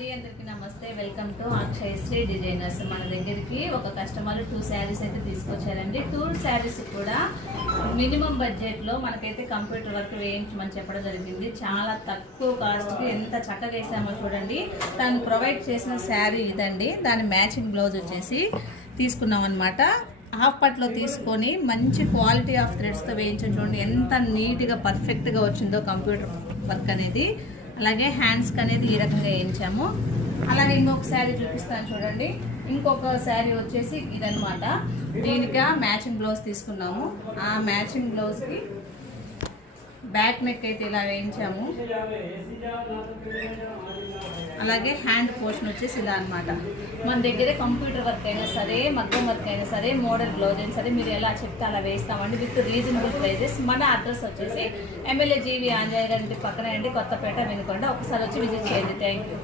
అండి, అందరికీ నమస్తే. Welcome to Akshayasri designers. మన దగ్గరికి ఒక కస్టమర్ 2 శారీస్ అయితే తీసుకొచ్చారండి. 2 శారీస్ కూడా మినిమం బడ్జెట్లో మనకైతే కంప్యూటర్ వర్క్ వేయించమని చెప్పడం జరిగింది. చాలా తక్కువ కాస్ట్కి ఎంత చక్కగా వేసామో చూడండి. తను ప్రొవైడ్ చేసిన శారీ ఇదండి. దాని మ్యాచింగ్ బ్లౌజ్ వచ్చేసి తీసుకున్నాం అనమాట. హాఫ్ పట్లో తీసుకొని మంచి క్వాలిటీ ఆఫ్ థ్రెడ్స్తో వేయించాం. చూడండి ఎంత నీట్గా పర్ఫెక్ట్గా వచ్చిందో కంప్యూటర్ వర్క్ అనేది. అలాగే హ్యాండ్స్కి అనేది ఈ రకంగా వేయించాము. అలాగే ఇంకొక శారీ చూపిస్తాను చూడండి. ఇంకొక శారీ వచ్చేసి ఇదనమాట. దీనికి మ్యాచింగ్ బ్లౌజ్ తీసుకున్నాము. ఆ మ్యాచింగ్ బ్లౌజ్కి బ్యాక్ నెక్ అయితే ఇలా వేయించాము. అలాగే హ్యాండ్ పోర్షన్ వచ్చేసి ఇలా అనమాట. మన దగ్గర కంప్యూటర్ వర్క్ అయినా సరే, మగ్గం వర్క్ అయినా సరే, మోడల్ బ్లౌజ్ అయినా సరే మీరు ఎలా చెప్తే అలా వేస్తామండి విత్ రీజనబుల్ ప్రైజెస్. మన అడ్రస్ వచ్చేసి ఎమ్మెల్యే జీవి ఆంజనేయ గారి పక్కన అండి, కొత్తపేట, వినుకొండ. ఒకసారి వచ్చి విజిట్ చేయండి. Thank you.